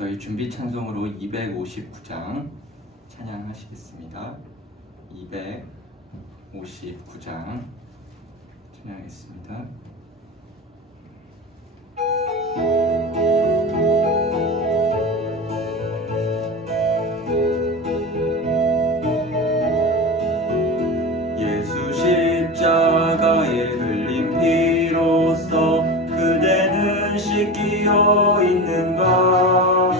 저희 준비 찬송으로 259장 찬양하시겠습니다. 259장 찬양하겠습니다. 예수 십자가에 흘린 피로써 그대는 씻기어 있는가?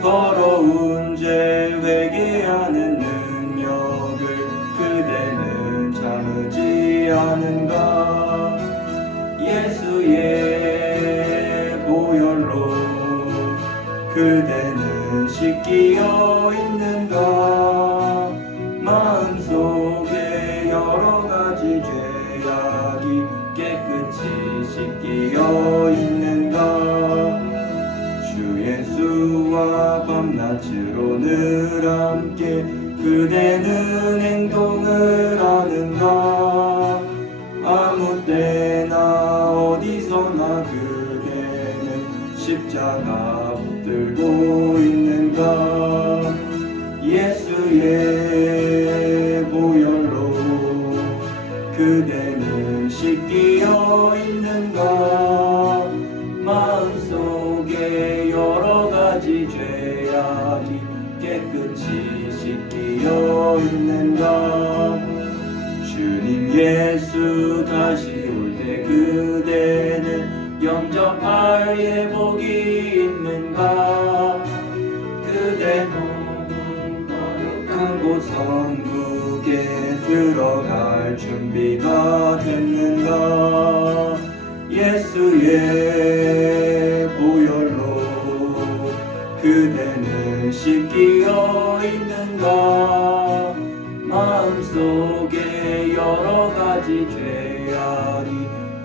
더러운 죄 회개하는 능력을 그대는 참으지 않은가? 예수의 보혈로 그대는 씻기어 있는가? 마음속에 여러가지 죄악이 깨끗이 씻기어 있는가? 주 예수와 밤낮으로 늘 함께 그대는 행동을 하는가? 아무 때나 어디서나 그대는 십자가 붙들고 있는가? 예수의 보혈로 그대는 씻기어 있는가? 마음속에 여러가지 죄악이 깨끗이 씻기어 있는가? 주님 예수 다시 올 때 그대는 영접할 예복이 있는가? 그대는 거룩한 곳 성국에 들어갈 준비가 됐는가? 예수의 보혈로 그대는 씻기어 있는가? 마음속에 여러가지 죄악이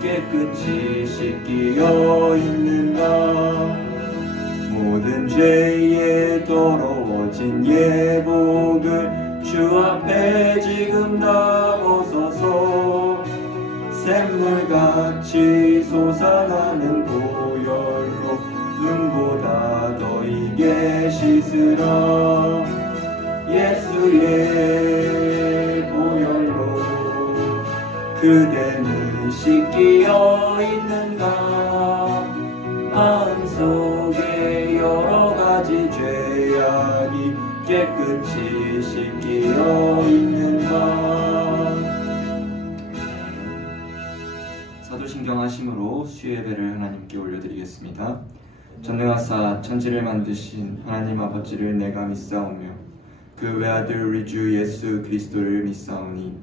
깨끗이 씻기어 있는가? 모든 죄에 더러워진 예복을 주 앞에 지금 다 벗어서 샘물같이 솟아나는 보혈로 눈보다 더 이게 씻으라. 예수의 보혈로 그대는 씻기어 있는가? 마음속에 여러가지 죄악이 깨끗이 씻기어 있는가? 사도신경 하심으로 수예배를 하나님께 올려드리겠습니다. 전능하사 천지를 만드신 하나님 아버지를 내가 믿사오며 그 외아들 우리 주 예수 그리스도를 믿사오니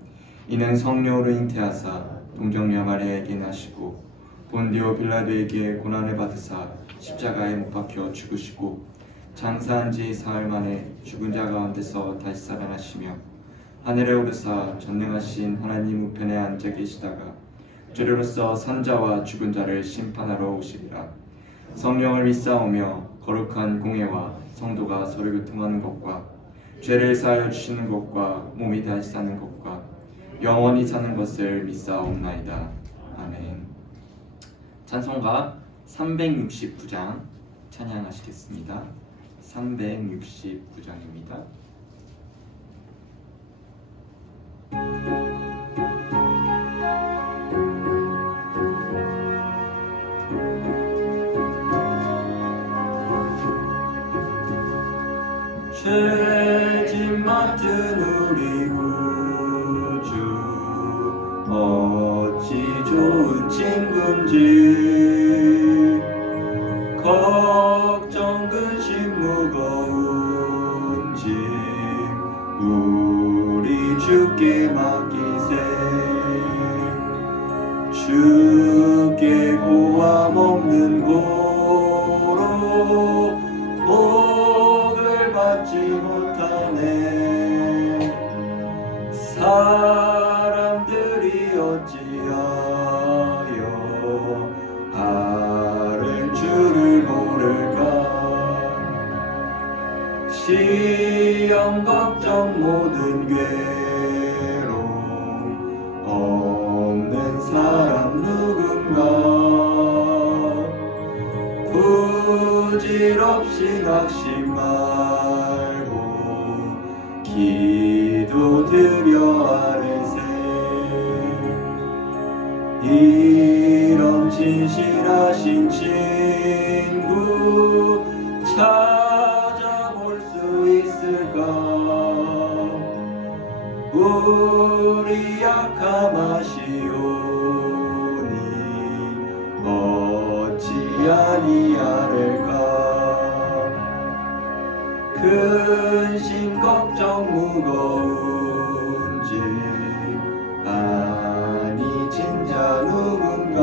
이는 성령으로 잉태하사 동정녀 마리아에게 나시고 본디오 빌라도에게 고난을 받으사 십자가에 못 박혀 죽으시고 장사한 지 사흘 만에 죽은 자 가운데서 다시 살아나시며 하늘에 오르사 전능하신 하나님 우편에 앉아 계시다가 죄로서 산자와 죽은 자를 심판하러 오시리라. 성령을 믿사오며 거룩한 공회와 성도가 서로 교통하는 것과 죄를 사하여 주시는 것과 몸이 다시 사는 것과 영원히 사는 것을 믿사옵나이다. 아멘. 찬송가 369장 찬양하시겠습니다. 369장입니다. 죄짐 맡은 우리 구주 어찌 좋은 친구인지 걱정 근심 무거운 짐 우리 주께 맡기세. 주께 고함 없는 고로 복을 받지 못하네. 사람들이 어찌하여 아를 줄을 모를까? 시험 걱정 모든 괴로움 없는 사람 누군가? 부질없이 낙심 말고 기도드려 아뢰세. 이런 진실하신 친구 찾아볼 수 있을까? 우리 약함 아시오니 어찌 아니하를까? 근심 걱정 무거운 짐 아니 진자 누군가?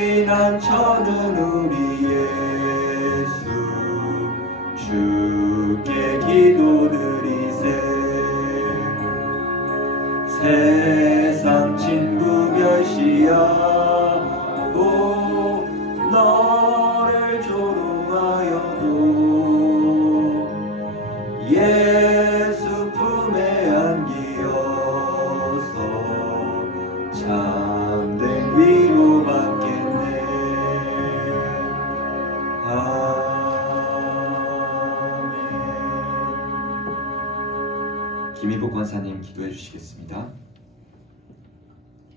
피난처는 우리 예수 주께 기도드리세. 세상 친구 멸시하고 너를 조롱하여도 예수 품에 안기어서 참된 위로받겠네. 김희복 권사님 기도해 주시겠습니다.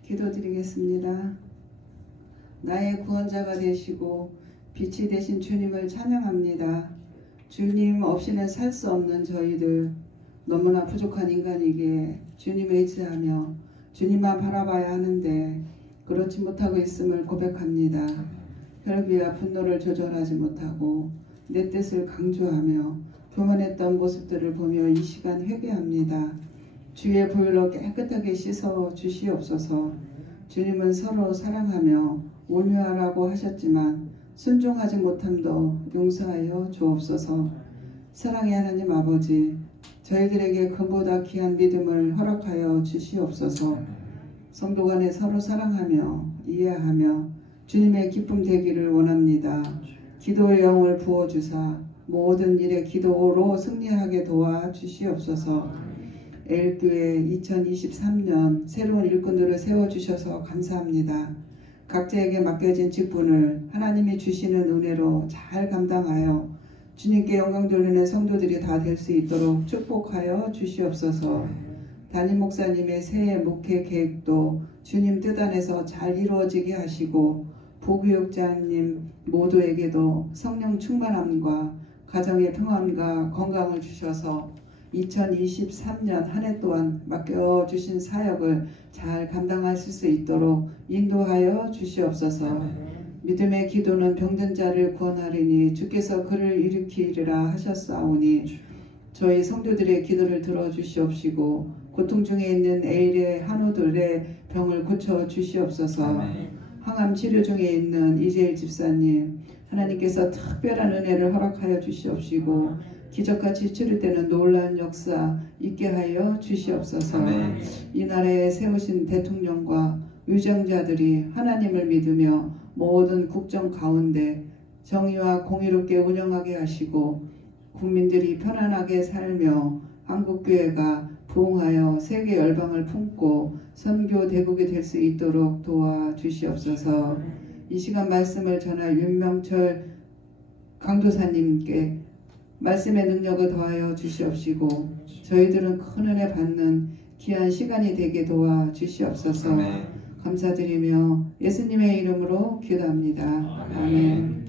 기도드리겠습니다. 나의 구원자가 되시고 빛이 되신 주님을 찬양합니다. 주님 없이는 살 수 없는 저희들, 너무나 부족한 인간에게 주님을 의지하며 주님만 바라봐야 하는데 그렇지 못하고 있음을 고백합니다. 혈기와 분노를 조절하지 못하고 내 뜻을 강조하며 교만했던 모습들을 보며 이 시간 회개합니다. 주의 보혈로 깨끗하게 씻어 주시옵소서. 주님은 서로 사랑하며 온유하라고 하셨지만 순종하지 못함도 용서하여 주옵소서. 사랑의 하나님 아버지, 저희들에게 그보다 귀한 믿음을 허락하여 주시옵소서. 성도 간에 서로 사랑하며 이해하며 주님의 기쁨 되기를 원합니다. 기도의 영을 부어주사 모든 일에 기도로 승리하게 도와주시옵소서. 엘교회 2023년 새로운 일꾼들을 세워주셔서 감사합니다. 각자에게 맡겨진 직분을 하나님이 주시는 은혜로 잘 감당하여 주님께 영광 돌리는 성도들이 다 될 수 있도록 축복하여 주시옵소서. 담임 목사님의 새해 목회 계획도 주님 뜻 안에서 잘 이루어지게 하시고 부교육자님 모두에게도 성령 충만함과 가정의 평안과 건강을 주셔서 2023년 한 해 동안 맡겨주신 사역을 잘 감당하실 수 있도록 인도하여 주시옵소서. 믿음의 기도는 병든 자를 구원하리니 주께서 그를 일으키리라 하셨사오니 저희 성도들의 기도를 들어주시옵시고 고통 중에 있는 에일의 한우들의 병을 고쳐주시옵소서. 항암 치료 중에 있는 이재일 집사님, 하나님께서 특별한 은혜를 허락하여 주시옵시고 기적같이 치료되는 놀라운 역사 있게 하여 주시옵소서. 아멘. 이 나라에 세우신 대통령과 유정자들이 하나님을 믿으며 모든 국정 가운데 정의와 공의롭게 운영하게 하시고 국민들이 편안하게 살며 한국교회가 부흥하여 세계 열방을 품고 선교 대국이 될 수 있도록 도와주시옵소서. 이 시간 말씀을 전할 윤명철 강도사님께 말씀의 능력을 더하여 주시옵시고 저희들은 큰 은혜 받는 귀한 시간이 되게 도와주시옵소서. 아멘. 감사드리며 예수님의 이름으로 기도합니다. 아멘.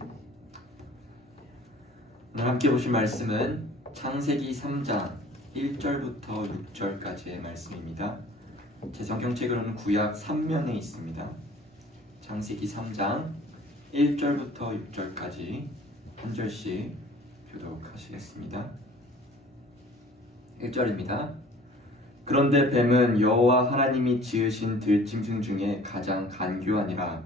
오늘 함께 보실 말씀은 창세기 3장 1절부터 6절까지의 말씀입니다. 제 성경책으로는 구약 3면에 있습니다. 창세기 3장 1절부터 6절까지 한 절씩 교독하시겠습니다. 1절입니다. 그런데 뱀은 여호와 하나님이 지으신 들짐승 중에 가장 간교하니라.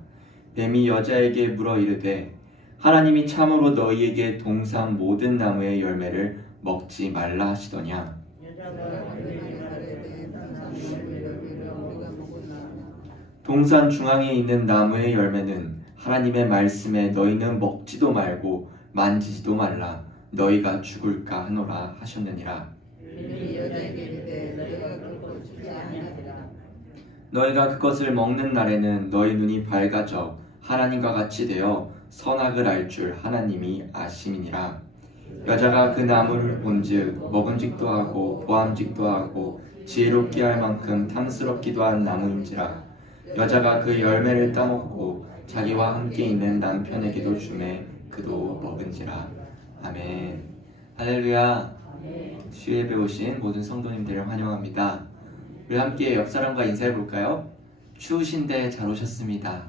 뱀이 여자에게 물어 이르되 하나님이 참으로 너희에게 동산 모든 나무의 열매를 먹지 말라 하시더냐. 동산 중앙에 있는 나무의 열매는 하나님의 말씀에 너희는 먹지도 말고 만지지도 말라 너희가 죽을까 하노라 하셨느니라. 너희가 그것을 먹는 날에는 너희 눈이 밝아져 하나님과 같이 되어 선악을 알 줄 하나님이 아심이니라. 여자가 그 나무를 본즉 먹음직도 하고 보암직도 하고 지혜롭게 할 만큼 탐스럽기도 한 나무인지라. 여자가 그 열매를 따먹고 자기와 함께 있는 남편에게도 주매 그도 먹은지라. 아멘. 할렐루야. 수요예배 오신 모든 성도님들을 환영합니다. 우리 함께 옆 사람과 인사해 볼까요? 추우신데 잘 오셨습니다.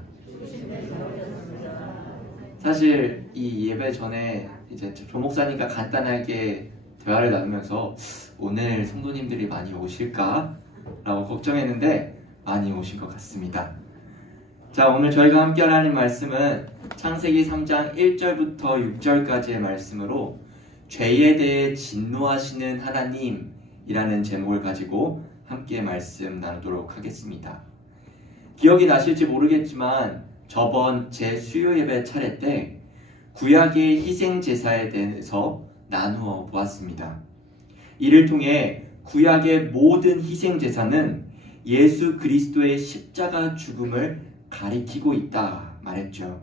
사실 이 예배 전에 이제 조 목사님과 간단하게 대화를 나누면서 오늘 성도님들이 많이 오실까? 라고 걱정했는데 많이 오신 것 같습니다. 자, 오늘 저희가 함께 하는 말씀은 창세기 3장 1절부터 6절까지의 말씀으로 죄에 대해 진노하시는 하나님이라는 제목을 가지고 함께 말씀 나누도록 하겠습니다. 기억이 나실지 모르겠지만 저번 제 수요 예배 차례 때 구약의 희생 제사에 대해서 나누어 보았습니다. 이를 통해 구약의 모든 희생 제사는 예수 그리스도의 십자가 죽음을 가리키고 있다 말했죠.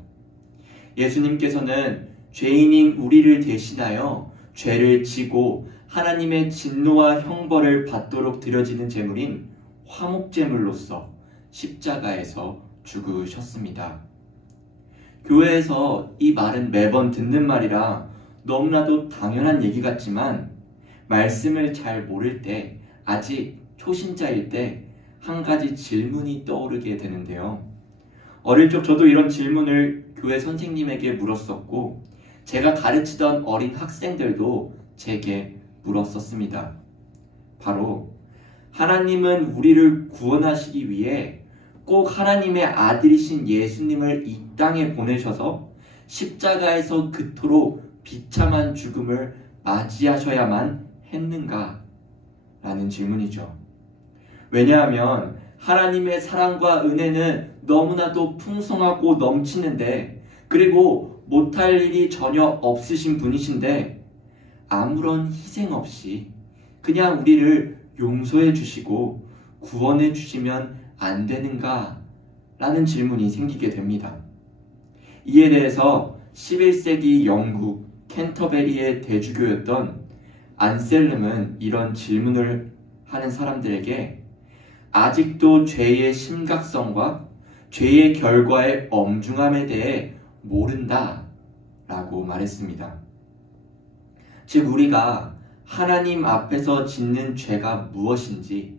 예수님께서는 죄인인 우리를 대신하여 죄를 지고 하나님의 진노와 형벌을 받도록 드려지는 제물인 화목제물로서 십자가에서 죽으셨습니다. 교회에서 이 말은 매번 듣는 말이라 너무나도 당연한 얘기 같지만 말씀을 잘 모를 때, 아직 초신자일 때 한 가지 질문이 떠오르게 되는데요. 어릴 적 저도 이런 질문을 교회 선생님에게 물었었고 제가 가르치던 어린 학생들도 제게 물었었습니다. 바로 하나님은 우리를 구원하시기 위해 꼭 하나님의 아들이신 예수님을 이 땅에 보내셔서 십자가에서 그토록 비참한 죽음을 맞이하셔야만 했는가? 라는 질문이죠. 왜냐하면 하나님의 사랑과 은혜는 너무나도 풍성하고 넘치는데, 그리고 못할 일이 전혀 없으신 분이신데 아무런 희생 없이 그냥 우리를 용서해 주시고 구원해 주시면 안 되는가? 라는 질문이 생기게 됩니다. 이에 대해서 11세기 영국 캔터베리의 대주교였던 안셀름은 이런 질문을 하는 사람들에게 아직도 죄의 심각성과 죄의 결과의 엄중함에 대해 모른다 라고 말했습니다. 즉, 우리가 하나님 앞에서 짓는 죄가 무엇인지,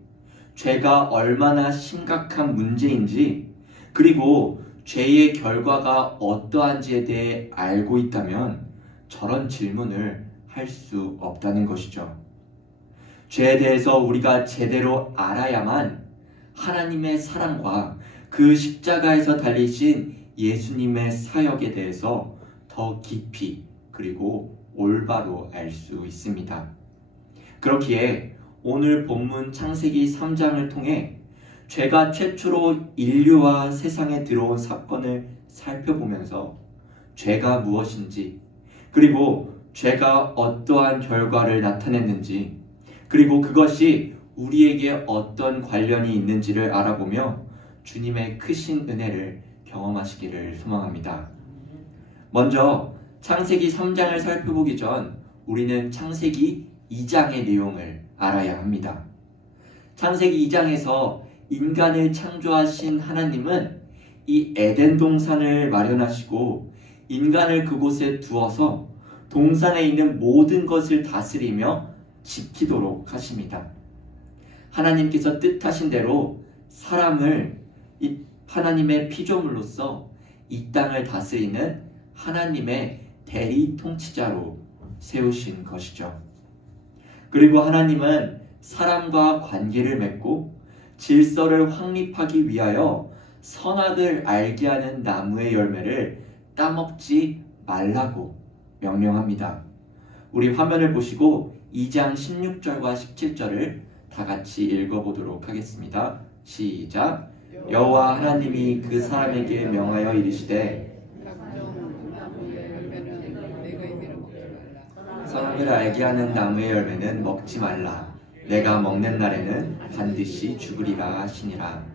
죄가 얼마나 심각한 문제인지, 그리고 죄의 결과가 어떠한지에 대해 알고 있다면 저런 질문을 할 수 없다는 것이죠. 죄에 대해서 우리가 제대로 알아야만 하나님의 사랑과 그 십자가에서 달리신 예수님의 사역에 대해서 더 깊이 그리고 올바로 알 수 있습니다. 그렇기에 오늘 본문 창세기 3장을 통해 죄가 최초로 인류와 세상에 들어온 사건을 살펴보면서 죄가 무엇인지, 그리고 죄가 어떠한 결과를 나타냈는지, 그리고 그것이 우리에게 어떤 관련이 있는지를 알아보며 주님의 크신 은혜를 경험하시기를 소망합니다. 먼저 창세기 3장을 살펴보기 전 우리는 창세기 2장의 내용을 알아야 합니다. 창세기 2장에서 인간을 창조하신 하나님은 이 에덴 동산을 마련하시고 인간을 그곳에 두어서 동산에 있는 모든 것을 다스리며 지키도록 하십니다. 하나님께서 뜻하신 대로 사람을 이 하나님의 피조물로서 이 땅을 다스리는 하나님의 대리 통치자로 세우신 것이죠. 그리고 하나님은 사람과 관계를 맺고 질서를 확립하기 위하여 선악을 알게 하는 나무의 열매를 따먹지 말라고 명령합니다. 우리 화면을 보시고 2장 16절과 17절을 다 같이 읽어보도록 하겠습니다. 시작. 여호와 하나님이 그 사람에게 명하여 이르시되 선악을 알게 하는 나무의 열매는 먹지 말라. 내가 먹는 날에는 반드시 죽으리라 하시니라.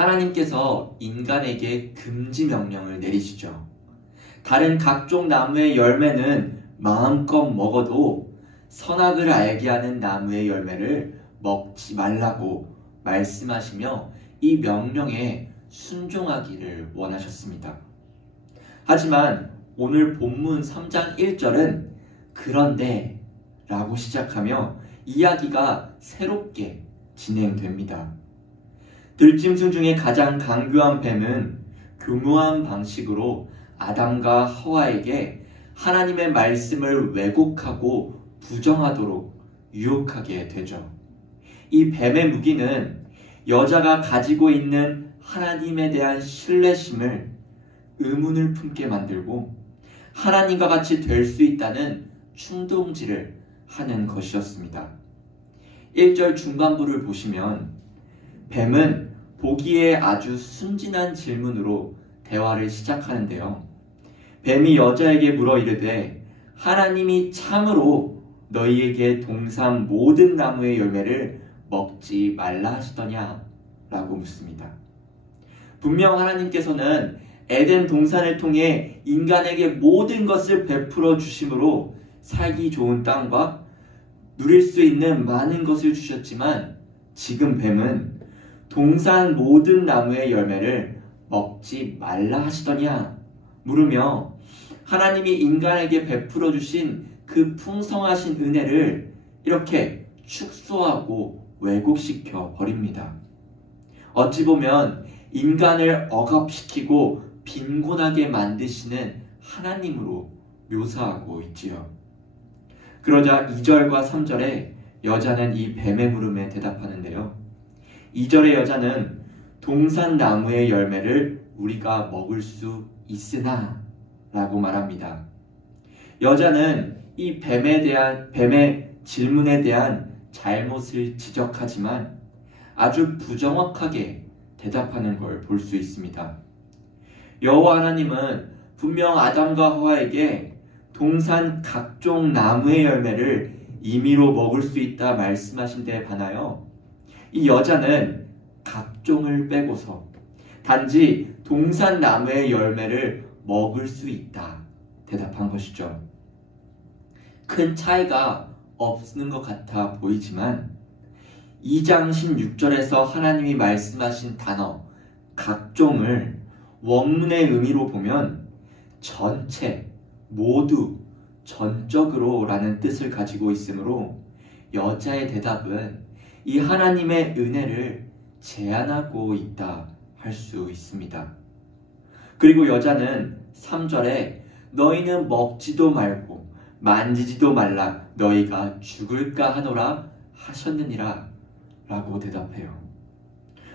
하나님께서 인간에게 금지 명령을 내리시죠. 다른 각종 나무의 열매는 마음껏 먹어도 선악을 알게 하는 나무의 열매를 먹지 말라고 말씀하시며 이 명령에 순종하기를 원하셨습니다. 하지만 오늘 본문 3장 1절은 그런데 라고 시작하며 이야기가 새롭게 진행됩니다. 들짐승 중에 가장 강교한 뱀은 교묘한 방식으로 아담과 하와에게 하나님의 말씀을 왜곡하고 부정하도록 유혹하게 되죠. 이 뱀의 무기는 여자가 가지고 있는 하나님에 대한 신뢰심을 의문을 품게 만들고 하나님과 같이 될 수 있다는 충동질을 하는 것이었습니다. 1절 중반부를 보시면 뱀은 보기에 아주 순진한 질문으로 대화를 시작하는데요. 뱀이 여자에게 물어 이르되 하나님이 참으로 너희에게 동산 모든 나무의 열매를 먹지 말라 하시더냐? 라고 묻습니다. 분명 하나님께서는 에덴 동산을 통해 인간에게 모든 것을 베풀어 주심으로 살기 좋은 땅과 누릴 수 있는 많은 것을 주셨지만 지금 뱀은 동산 모든 나무의 열매를 먹지 말라 하시더냐 물으며 하나님이 인간에게 베풀어 주신 그 풍성하신 은혜를 이렇게 축소하고 왜곡시켜 버립니다. 어찌 보면 인간을 억압시키고 빈곤하게 만드시는 하나님으로 묘사하고 있지요. 그러자 2절과 3절에 여자는 이 뱀의 물음에 대답하는데요. 2절의 여자는 동산 나무의 열매를 우리가 먹을 수 있으나 라고 말합니다. 여자는 이 뱀의 질문에 대한 잘못을 지적하지만 아주 부정확하게 대답하는 걸 볼 수 있습니다. 여호와 하나님은 분명 아담과 하와에게 동산 각종 나무의 열매를 임의로 먹을 수 있다 말씀하신 데에 반하여 이 여자는 각종을 빼고서 단지 동산 나무의 열매를 먹을 수 있다 대답한 것이죠. 큰 차이가 없는 것 같아 보이지만 2장 16절에서 하나님이 말씀하신 단어 각종을 원문의 의미로 보면 전체, 모두, 전적으로 라는 뜻을 가지고 있으므로 여자의 대답은 이 하나님의 은혜를 제한하고 있다 할 수 있습니다. 그리고 여자는 3절에 너희는 먹지도 말고 만지지도 말라 너희가 죽을까 하노라 하셨느니라 라고 대답해요.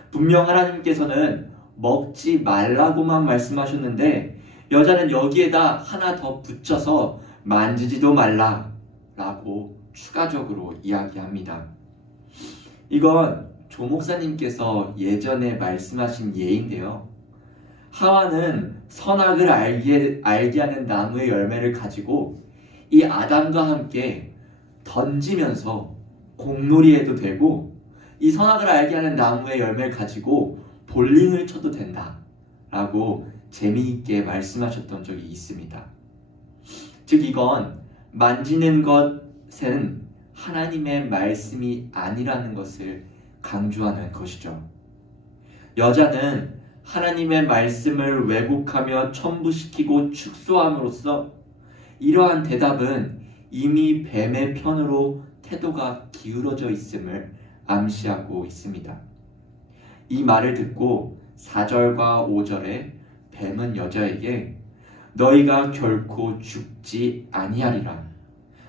분명 하나님께서는 먹지 말라고만 말씀하셨는데 여자는 여기에다 하나 더 붙여서 만지지도 말라 라고 추가적으로 이야기합니다. 이건 조 목사님께서 예전에 말씀하신 예인데요. 하와는 선악을 알게 하는 나무의 열매를 가지고 이 아담과 함께 던지면서 공놀이해도 되고 이 선악을 알게 하는 나무의 열매를 가지고 볼링을 쳐도 된다 라고 재미있게 말씀하셨던 적이 있습니다. 즉 이건 만지는 것은 하나님의 말씀이 아니라는 것을 강조하는 것이죠. 여자는 하나님의 말씀을 왜곡하며 첨부시키고 축소함으로써 이러한 대답은 이미 뱀의 편으로 태도가 기울어져 있음을 암시하고 있습니다. 이 말을 듣고 4절과 5절에 뱀은 여자에게 너희가 결코 죽지 아니하리라.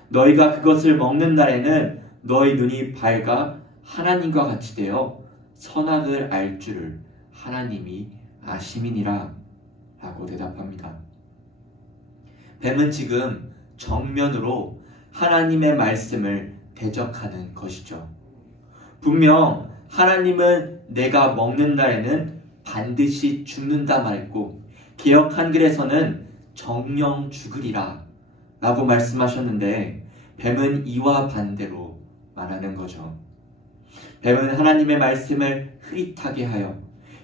너희가 그것을 먹는 날에는 너희 눈이 밝아 하나님과 같이 되어 선악을 알 줄을 하나님이 아심이니라 라고 대답합니다. 뱀은 지금 정면으로 하나님의 말씀을 대적하는 것이죠. 분명 하나님은 내가 먹는 날에는 반드시 죽는다 말했고 개역 한글에서는 정령 죽으리라 라고 말씀하셨는데 뱀은 이와 반대로 말하는 거죠. 뱀은 하나님의 말씀을 흐릿하게 하여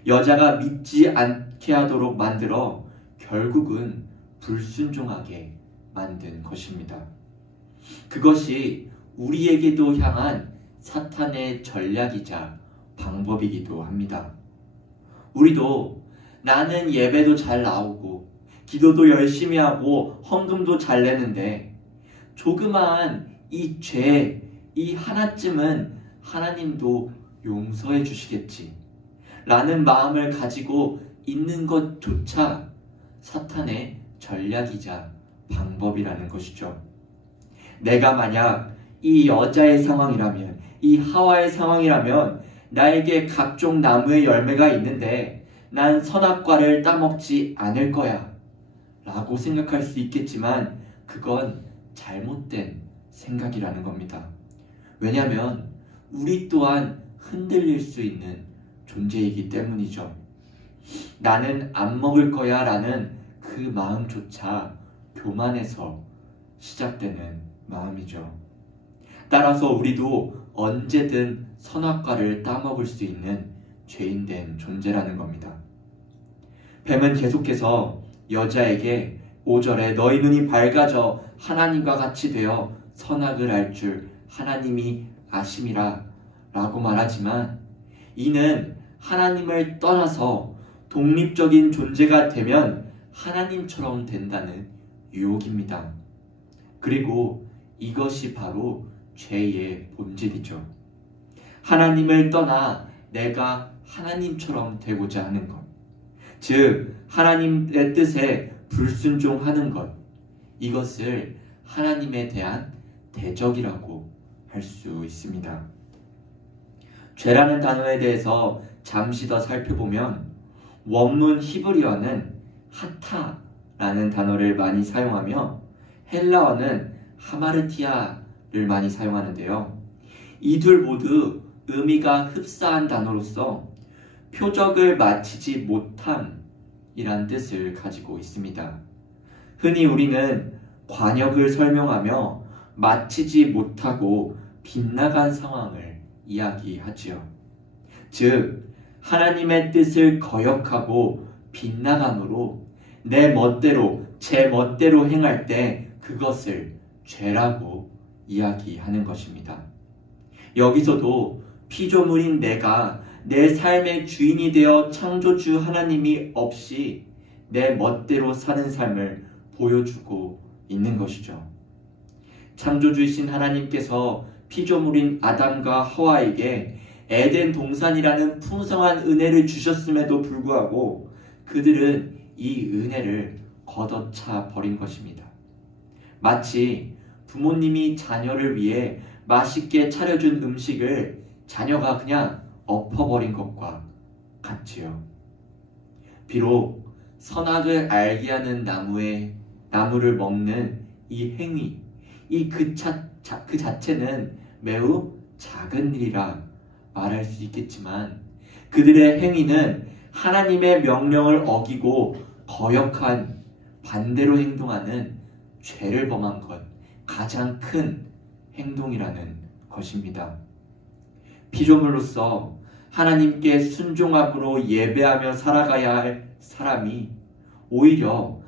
여자가 믿지 않게 하도록 만들어 결국은 불순종하게 만든 것입니다. 그것이 우리에게도 향한 사탄의 전략이자 방법이기도 합니다. 우리도 나는 예배도 잘 나오고 기도도 열심히 하고 헌금도 잘 내는데 조그마한 이 죄, 이 하나쯤은 하나님도 용서해 주시겠지 라는 마음을 가지고 있는 것조차 사탄의 전략이자 방법이라는 것이죠. 내가 만약 이 여자의 상황이라면, 이 하와의 상황이라면 나에게 각종 나무의 열매가 있는데 난 선악과를 따먹지 않을 거야 라고 생각할 수 있겠지만 그건 잘못된 생각이라는 겁니다. 왜냐하면 우리 또한 흔들릴 수 있는 존재이기 때문이죠. 나는 안 먹을 거야 라는 그 마음조차 교만에서 시작되는 마음이죠. 따라서 우리도 언제든 선악과를 따먹을 수 있는 죄인된 존재라는 겁니다. 뱀은 계속해서 여자에게 5절에 너희 눈이 밝아져 하나님과 같이 되어 선악을 알 줄 하나님이 아심이라 라고 말하지만 이는 하나님을 떠나서 독립적인 존재가 되면 하나님처럼 된다는 유혹입니다. 그리고 이것이 바로 죄의 본질이죠. 하나님을 떠나 내가 하나님처럼 되고자 하는 것, 즉 하나님의 뜻에 불순종하는 것, 이것을 하나님에 대한 대적이라고 할 수 있습니다. 죄라는 단어에 대해서 잠시 더 살펴보면 원문 히브리어는 하타라는 단어를 많이 사용하며 헬라어는 하마르티아를 많이 사용하는데요. 이 둘 모두 의미가 흡사한 단어로서 표적을 마치지 못함이란 뜻을 가지고 있습니다. 흔히 우리는 관역을 설명하며 마치지 못하고 빗나간 상황을 이야기하지요. 즉 하나님의 뜻을 거역하고 빗나감으로 내 멋대로 제 멋대로 행할 때 그것을 죄라고 이야기하는 것입니다. 여기서도 피조물인 내가 내 삶의 주인이 되어 창조주 하나님이 없이 내 멋대로 사는 삶을 보여주고 있는 것이죠. 창조주이신 하나님께서 피조물인 아담과 하와에게 에덴 동산이라는 풍성한 은혜를 주셨음에도 불구하고 그들은 이 은혜를 걷어차 버린 것입니다. 마치 부모님이 자녀를 위해 맛있게 차려준 음식을 자녀가 그냥 엎어버린 것과 같지요. 비록 선악을 알게 하는 나무를 먹는 이 행위, 그 자체는 매우 작은 일이라 말할 수 있겠지만 그들의 행위는 하나님의 명령을 어기고 거역한 반대로 행동하는 죄를 범한 것, 가장 큰 행동이라는 것입니다. 피조물로서 하나님께 순종함으로 예배하며 살아가야 할 사람이 오히려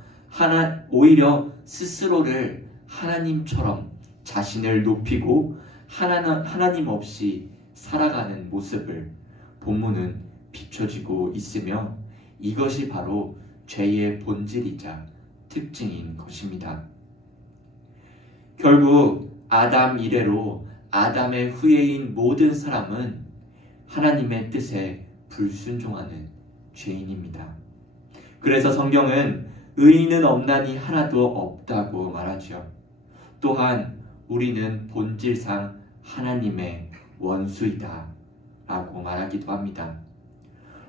스스로를 하나님처럼 자신을 높이고 하나님 없이 살아가는 모습을 본문은 비춰지고 있으며 이것이 바로 죄의 본질이자 특징인 것입니다. 결국 아담 이래로 아담의 후예인 모든 사람은 하나님의 뜻에 불순종하는 죄인입니다. 그래서 성경은 의인은 없나니 하나도 없다고 말하죠. 또한 우리는 본질상 하나님의 원수이다 라고 말하기도 합니다.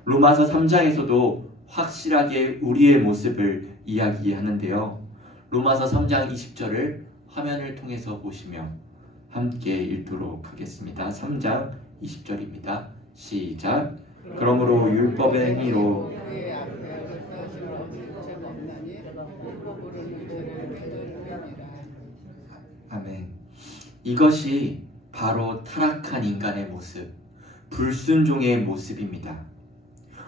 로마서 3장에서도 확실하게 우리의 모습을 이야기하는데요. 로마서 3장 20절을 화면을 통해서 보시며 함께 읽도록 하겠습니다. 3장 20절입니다. 시작. 그러므로 율법의 행위로 아멘. 이것이 바로 타락한 인간의 모습, 불순종의 모습입니다.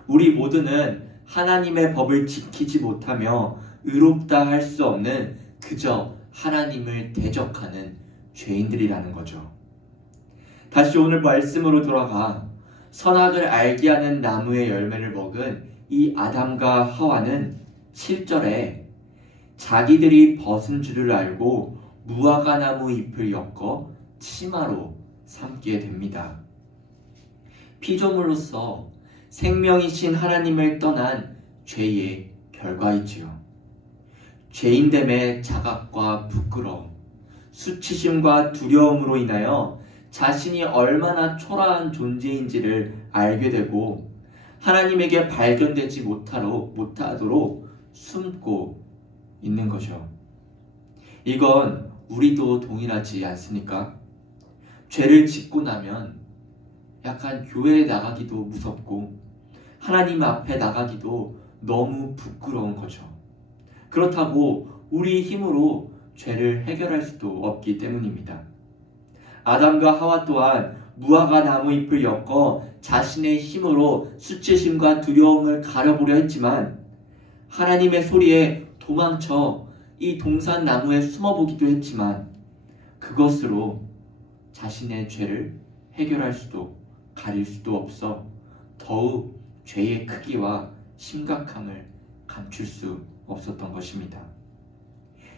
우리 모두는 하나님의 법을 지키지 못하며 의롭다 할 수 없는 그저 하나님을 대적하는 죄인들이라는 거죠. 다시 오늘 말씀으로 돌아가 선악을 알게 하는 나무의 열매를 먹은 이 아담과 하와는 실절에 자기들이 벗은 줄을 알고 무화과 나무 잎을 엮어 치마로 삼게 됩니다. 피조물로서 생명이신 하나님을 떠난 죄의 결과이지요. 죄인됨의 자각과 부끄러움, 수치심과 두려움으로 인하여 자신이 얼마나 초라한 존재인지를 알게 되고 하나님에게 발견되지 못하도록 숨고 있는 거죠. 이건 우리도 동일하지 않습니까? 죄를 짓고 나면 약간 교회에 나가기도 무섭고 하나님 앞에 나가기도 너무 부끄러운 거죠. 그렇다고 우리 힘으로 죄를 해결할 수도 없기 때문입니다. 아담과 하와 또한 무화과 나무 잎을 엮어 자신의 힘으로 수치심과 두려움을 가려보려 했지만 하나님의 소리에 도망쳐 이 동산 나무에 숨어보기도 했지만 그것으로 자신의 죄를 해결할 수도 가릴 수도 없어 더욱 죄의 크기와 심각함을 감출 수 없었던 것입니다.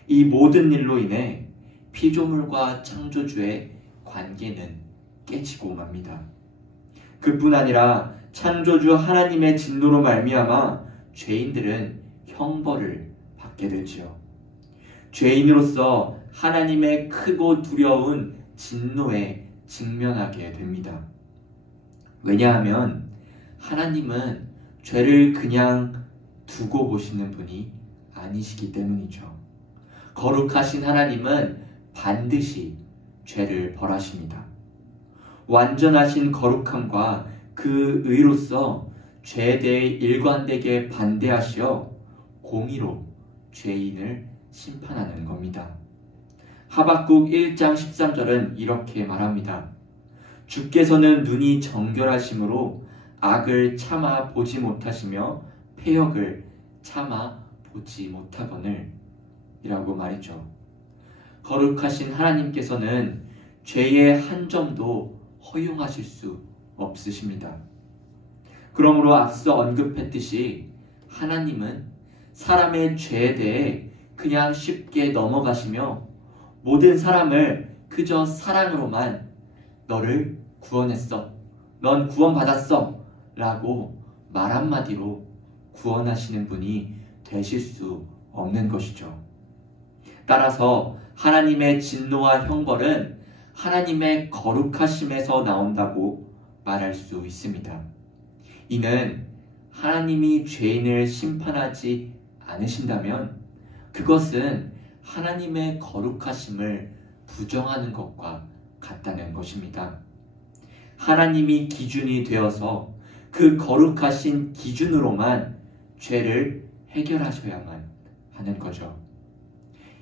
이 모든 일로 인해 피조물과 창조주의 관계는 깨지고 맙니다. 그뿐 아니라 창조주 하나님의 진노로 말미암아 죄인들은 형벌을 받게 되지요. 죄인으로서 하나님의 크고 두려운 진노에 직면하게 됩니다. 왜냐하면 하나님은 죄를 그냥 두고 보시는 분이 아니시기 때문이죠. 거룩하신 하나님은 반드시 죄를 벌하십니다. 완전하신 거룩함과 그 의로서 죄에 대해 일관되게 반대하시어 공의로 죄인을 심판하는 겁니다. 하박국 1장 13절은 이렇게 말합니다. 주께서는 눈이 정결하심으로 악을 참아 보지 못하시며 패역을 참아 보지 못하거늘 이라고 말이죠. 거룩하신 하나님께서는 죄의 한 점도 허용하실 수 없으십니다. 그러므로 앞서 언급했듯이 하나님은 사람의 죄에 대해 그냥 쉽게 넘어가시며 모든 사람을 그저 사랑으로만 너를 구원했어, 넌 구원받았어 라고 말 한마디로 구원하시는 분이 되실 수 없는 것이죠. 따라서 하나님의 진노와 형벌은 하나님의 거룩하심에서 나온다고 말할 수 있습니다. 이는 하나님이 죄인을 심판하지 않으신다면 그것은 하나님의 거룩하심을 부정하는 것과 같다는 것입니다. 하나님이 기준이 되어서 그 거룩하신 기준으로만 죄를 해결하셔야만 하는 거죠.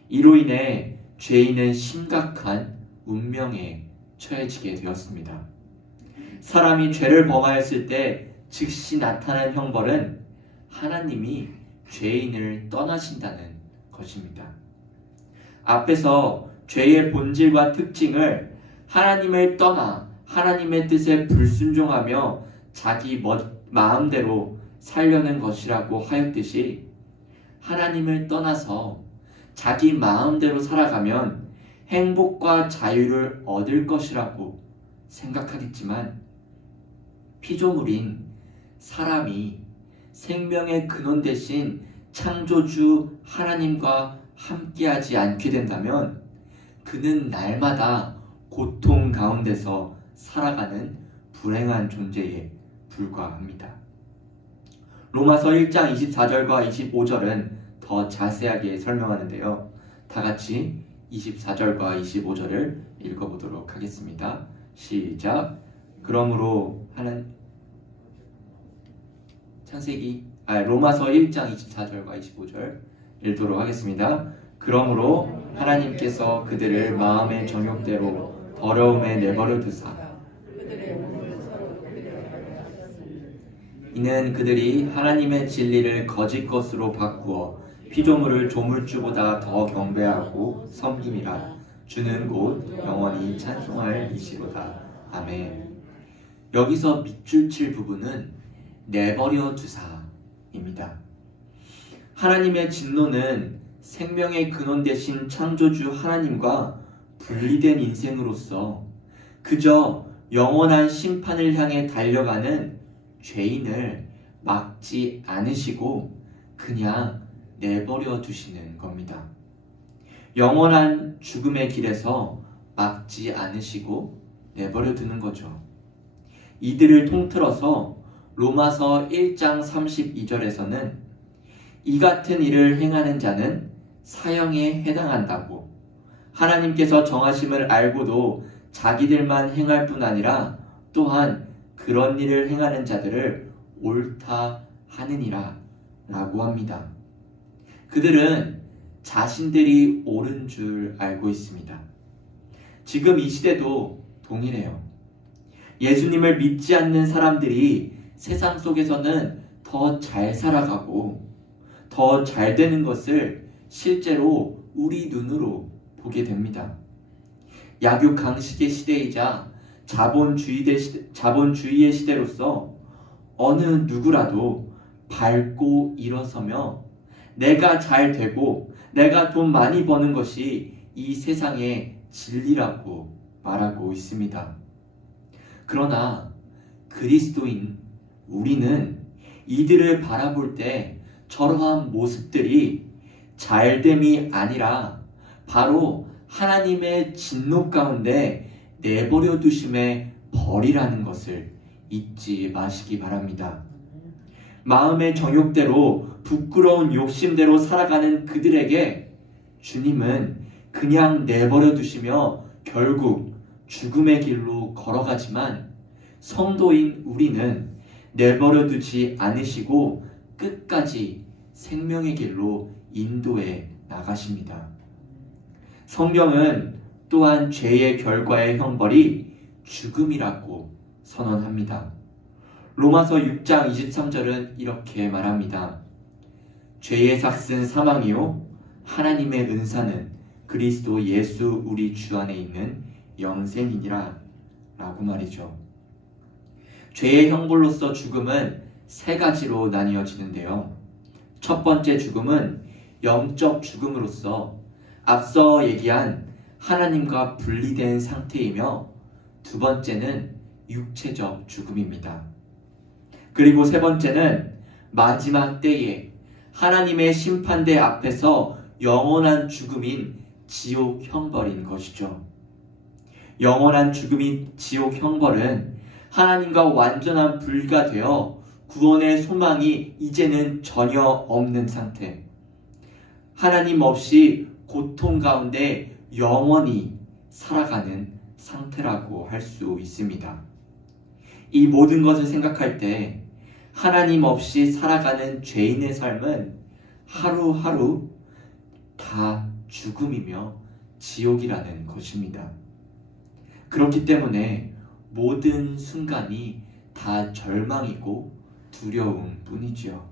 이로 인해 죄인은 심각한 운명에 처해지게 되었습니다. 사람이 죄를 범하였을 때 즉시 나타난 형벌은 하나님이 죄인을 떠나신다는 것입니다. 앞에서 죄의 본질과 특징을 하나님을 떠나 하나님의 뜻에 불순종하며 자기 마음대로 살려는 것이라고 하였듯이 하나님을 떠나서 자기 마음대로 살아가면 행복과 자유를 얻을 것이라고 생각하겠지만 피조물인 사람이 생명의 근원 대신 창조주 하나님과 함께하지 않게 된다면 그는 날마다 고통 가운데서 살아가는 불행한 존재에 불과합니다. 로마서 1장 24절과 25절은 더 자세하게 설명하는데요. 다 같이 24절과 25절을 읽어보도록 하겠습니다. 시작. 그러므로 로마서 1장 24절과 25절 읽도록 하겠습니다. 그러므로 하나님께서 그들을 마음의 정욕대로 더러움에 내버려 두사 이는 그들이 하나님의 진리를 거짓 것으로 바꾸어 피조물을 조물주보다 더 경배하고 섬김이라. 주는 곧 영원히 찬송할 이시로다. 아멘. 여기서 밑줄 칠 부분은 내버려 두사입니다. 하나님의 진노는 생명의 근원 되신 창조주 하나님과 분리된 인생으로서 그저 영원한 심판을 향해 달려가는 죄인을 막지 않으시고 그냥 내버려 두시는 겁니다. 영원한 죽음의 길에서 막지 않으시고 내버려 두는 거죠. 이들을 통틀어서 로마서 1장 32절에서는 이 같은 일을 행하는 자는 사형에 해당한다고, 하나님께서 정하심을 알고도 자기들만 행할 뿐 아니라 또한 그런 일을 행하는 자들을 옳다 하느니라 라고 합니다. 그들은 자신들이 옳은 줄 알고 있습니다. 지금 이 시대도 동일해요. 예수님을 믿지 않는 사람들이 세상 속에서는 더 잘 살아가고 더 잘 되는 것을 실제로 우리 눈으로 보게 됩니다. 약육강식의 시대이자 자본주의의 시대로서 어느 누구라도 밟고 일어서며 내가 잘 되고 내가 돈 많이 버는 것이 이 세상의 진리라고 말하고 있습니다. 그러나 그리스도인 우리는 이들을 바라볼 때 저러한 모습들이 잘됨이 아니라 바로 하나님의 진노 가운데 내버려 두심의 벌이라는 것을 잊지 마시기 바랍니다. 마음의 정욕대로 부끄러운 욕심대로 살아가는 그들에게 주님은 그냥 내버려 두시며 결국 죽음의 길로 걸어가지만 성도인 우리는 내버려 두지 않으시고 끝까지 생명의 길로 인도해 나가십니다. 성경은 또한 죄의 결과의 형벌이 죽음이라고 선언합니다. 로마서 6장 23절은 이렇게 말합니다. 죄의 삭은 사망이요 하나님의 은사는 그리스도 예수 우리 주 안에 있는 영생이니라 라고 말이죠. 죄의 형벌로서 죽음은 세 가지로 나뉘어지는데요. 첫 번째 죽음은 영적 죽음으로서 앞서 얘기한 하나님과 분리된 상태이며 두 번째는 육체적 죽음입니다. 그리고 세 번째는 마지막 때에 하나님의 심판대 앞에서 영원한 죽음인 지옥 형벌인 것이죠. 영원한 죽음인 지옥 형벌은 하나님과 완전한 분리가 되어 구원의 소망이 이제는 전혀 없는 상태, 하나님 없이 고통 가운데 영원히 살아가는 상태라고 할 수 있습니다. 이 모든 것을 생각할 때 하나님 없이 살아가는 죄인의 삶은 하루하루 다 죽음이며 지옥이라는 것입니다. 그렇기 때문에 모든 순간이 다 절망이고 두려움 뿐이죠.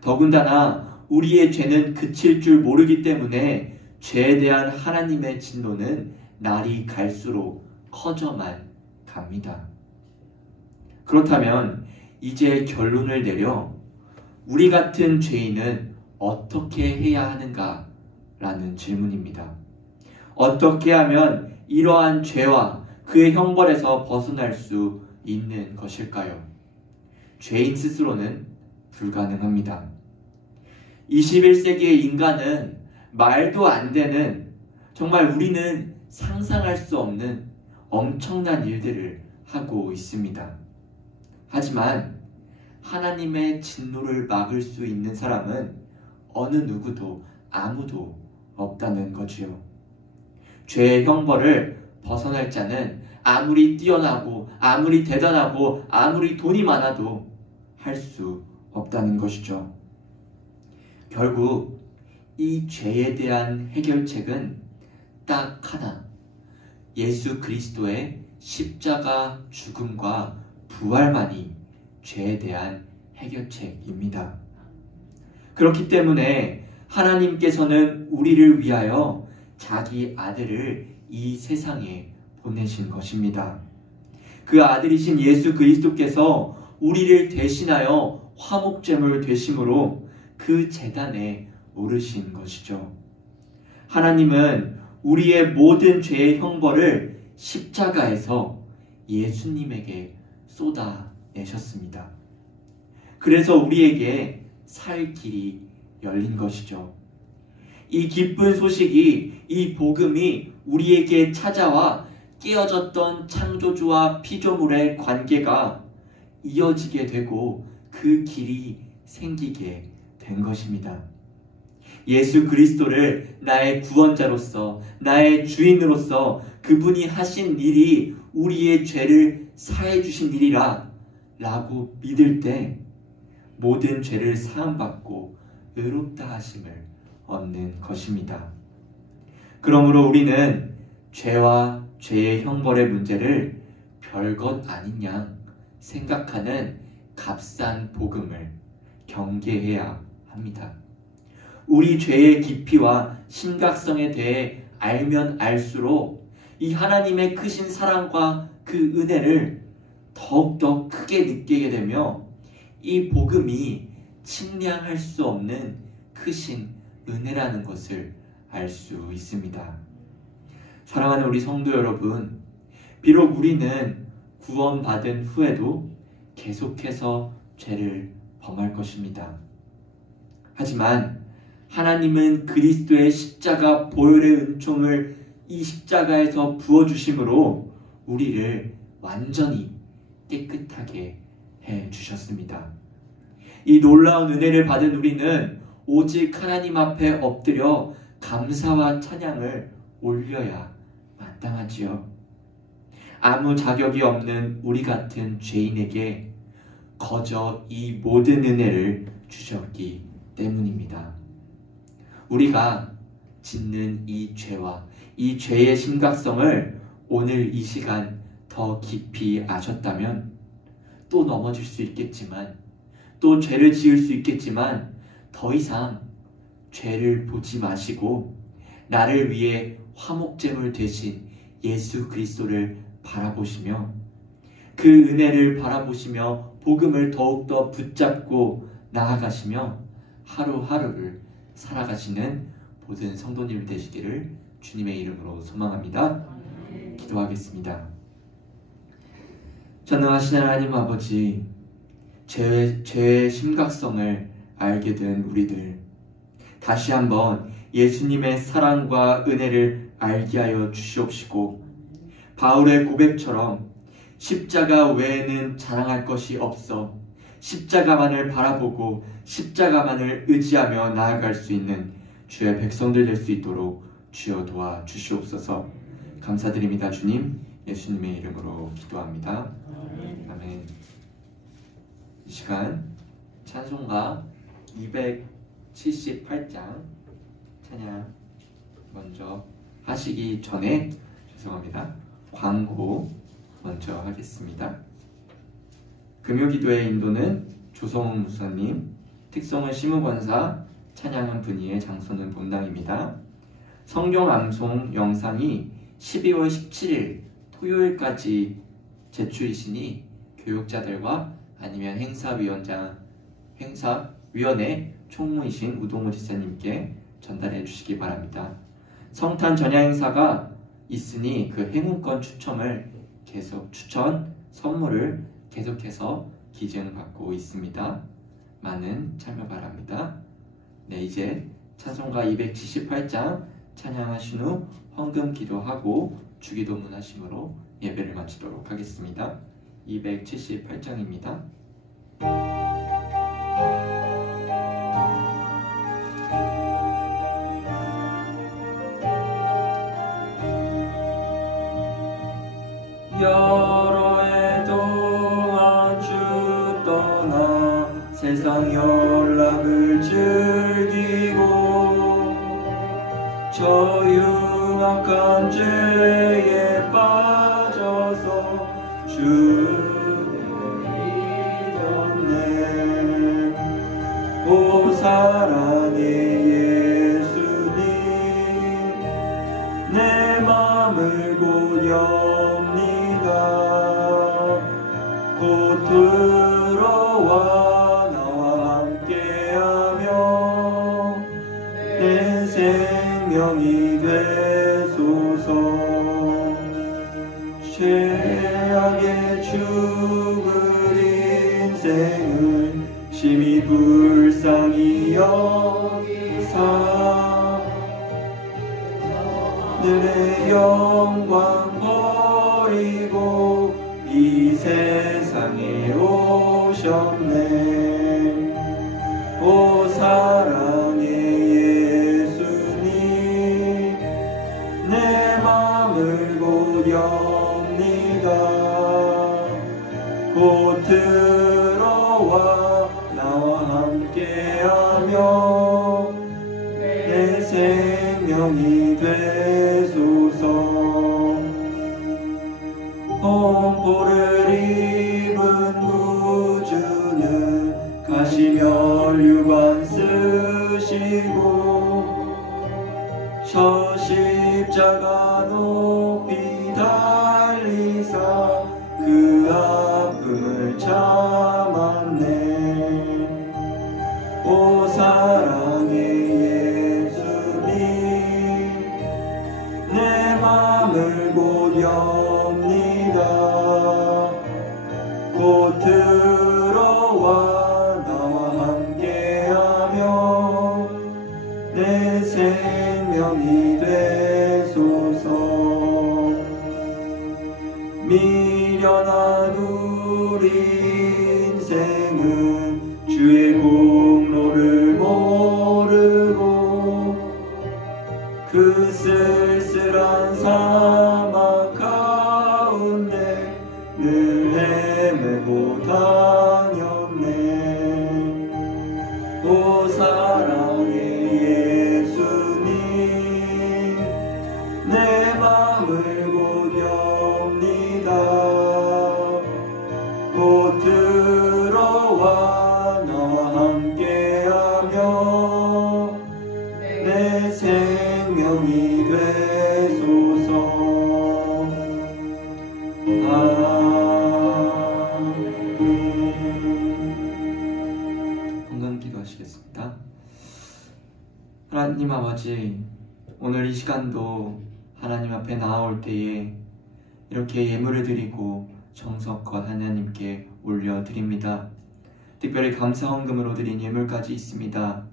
더군다나 우리의 죄는 그칠 줄 모르기 때문에 죄에 대한 하나님의 진노는 날이 갈수록 커져만 갑니다. 그렇다면 이제 결론을 내려 우리 같은 죄인은 어떻게 해야 하는가 라는 질문입니다. 어떻게 하면 이러한 죄와 그의 형벌에서 벗어날 수 있는 것일까요? 죄인 스스로는 불가능합니다. 21세기의 인간은 말도 안 되는, 정말 우리는 상상할 수 없는 엄청난 일들을 하고 있습니다. 하지만 하나님의 진노를 막을 수 있는 사람은 어느 누구도 아무도 없다는 거지요. 죄의 형벌을 벗어날 자는 아무리 뛰어나고 아무리 대단하고 아무리 돈이 많아도 할 수 없다는 것이죠. 결국 이 죄에 대한 해결책은 딱 하나, 예수 그리스도의 십자가 죽음과 부활만이 죄에 대한 해결책입니다. 그렇기 때문에 하나님께서는 우리를 위하여 자기 아들을 이 세상에 보내신 것입니다. 그 아들이신 예수 그리스도께서 우리를 대신하여 화목제물 되심으로 그 제단에 오르신 것이죠. 하나님은 우리의 모든 죄의 형벌을 십자가에서 예수님에게 쏟아내셨습니다. 그래서 우리에게 살 길이 열린 것이죠. 이 기쁜 소식이, 이 복음이 우리에게 찾아와 깨어졌던 창조주와 피조물의 관계가 이어지게 되고 그 길이 생기게 된 것입니다. 예수 그리스도를 나의 구원자로서, 나의 주인으로서 그분이 하신 일이 우리의 죄를 사해 주신 일이라 라고 믿을 때 모든 죄를 사함받고 의롭다 하심을 얻는 것입니다. 그러므로 우리는 죄와 죄의 형벌의 문제를 별것 아닌 양 생각하는 값싼 복음을 경계해야 합니다. 우리 죄의 깊이와 심각성에 대해 알면 알수록 이 하나님의 크신 사랑과 그 은혜를 더욱더 크게 느끼게 되며 이 복음이 측량할 수 없는 크신 은혜라는 것을 알 수 있습니다. 사랑하는 우리 성도 여러분, 비록 우리는 구원받은 후에도 계속해서 죄를 범할 것입니다. 하지만 하나님은 그리스도의 십자가 보혈의 은총을 이 십자가에서 부어주심으로 우리를 완전히 깨끗하게 해주셨습니다. 이 놀라운 은혜를 받은 우리는 오직 하나님 앞에 엎드려 감사와 찬양을 올려야 마땅하지요. 아무 자격이 없는 우리 같은 죄인에게 거저 이 모든 은혜를 주셨기 때문입니다. 우리가 짓는 이 죄와 이 죄의 심각성을 오늘 이 시간 더 깊이 아셨다면 또 넘어질 수 있겠지만, 또 죄를 지을 수 있겠지만 더 이상 죄를 보지 마시고 나를 위해 화목제물 되신 예수 그리스도를 바라보시며 그 은혜를 바라보시며 복음을 더욱더 붙잡고 나아가시며 하루하루를 살아가시는 모든 성도님 되시기를 주님의 이름으로 소망합니다. 기도하겠습니다. 전능하신 하나님 아버지, 죄의 심각성을 알게 된 우리들, 다시 한번 예수님의 사랑과 은혜를 알게 하여 주시옵시고, 바울의 고백처럼 십자가 외에는 자랑할 것이 없어 십자가만을 바라보고 십자가만을 의지하며 나아갈 수 있는 주의 백성들 될 수 있도록 주여 도와 주시옵소서. 감사드립니다. 주님, 예수님의 이름으로 기도합니다. 아멘. 이 시간 찬송가 278장 찬양 먼저 하시기 전에 죄송합니다. 광고 먼저 하겠습니다. 금요기도의 인도는 조성훈 목사님, 특성은 시무권사, 찬양은 분이의 장소는 본당입니다. 성경 암송 영상이 12월 17일 토요일까지 제출이시니 교육자들과 아니면 행사위원회 총무이신 우동호 지사님께 전달해 주시기 바랍니다. 성탄 전야 행사가 있으니 그 행운권 선물을 계속해서 기증받고 있습니다. 많은 참여 바랍니다. 네, 이제 찬송가 278장 찬양하신 후 헌금 기도하고 주기도문 하심으로 예배를 마치도록 하겠습니다. 278장입니다. 여러 해 동안 주 떠나 세상 연락을 즐기고 저 흉악한 죄에 빠져서 주를 잊어 생명이 되소서. 죄악에 죽을 인생을 심히 불쌍히 여기사 하늘의 영광 버리고 이 세상에 오셨네. 오 사랑의 예수님, 내 맘을 곧 엽니다. 곧 들어와 나와 함께하며 내 생명이 되소서. 홍보를 입은 구주는 가시면류관 쓰시고 저 십자가 높이 달리사 그 아픔을 참았네. 오 사랑의 예수님, 내 맘을 곧 엽니다. 곧 들어와 나와 함께하며 내 생명이 되소서. 미련한 우리 인생은 주의 공로를 모르고 그 쓸쓸한 사막 가운데 늘 헤매고 다녔네. 오 사랑의 예수님, 내 맘을 곧 엽니다. 곧 들어와 나와 함께하며 내 생명이 되소서. 건강 기도하시겠습니다. 하나님 아버지, 오늘 이 시간도 하나님 앞에 나아올 때에 이렇게 예물을 드리고 정성껏 하나님께 올려드립니다. 특별히 감사헌금으로 드린 예물까지 있습니다.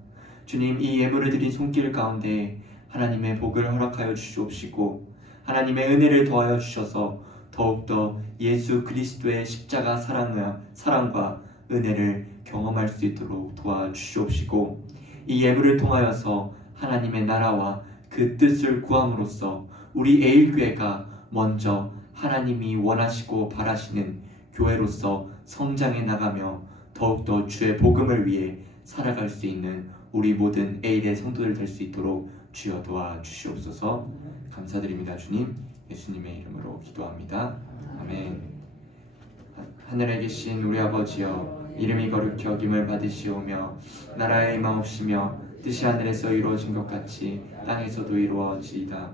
주님, 이 예물을 드린 손길 가운데 하나님의 복을 허락하여 주시옵시고 하나님의 은혜를 더하여 주셔서 더욱더 예수 그리스도의 십자가 사랑과 은혜를 경험할 수 있도록 도와주시옵시고 이 예물을 통하여서 하나님의 나라와 그 뜻을 구함으로써 우리 에일교회가 먼저 하나님이 원하시고 바라시는 교회로서 성장해 나가며 더욱더 주의 복음을 위해 살아갈 수 있는 우리 모든 에일의 성도들 될 수 있도록 주여 도와주시옵소서. 감사드립니다. 주님, 예수님의 이름으로 기도합니다. 아멘. 하늘에 계신 우리 아버지여, 이름이 거룩히 여김을 받으시오며 나라의 임하옵시며 뜻이 하늘에서 이루어진 것 같이 땅에서도 이루어지이다.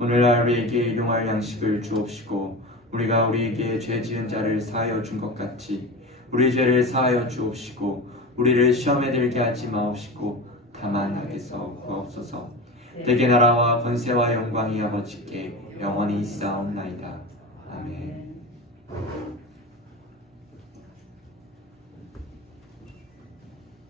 오늘날 우리에게 일용할 양식을 주옵시고 우리가 우리에게 죄 지은 자를 사하여 준 것 같이 우리 죄를 사하여 주옵시고 우리를 시험에 들게 하지 마옵시고 다만 악에서 구하옵소서. 대개 나라와 권세와 영광이 아버지께 영원히 있사옵나이다. 아멘.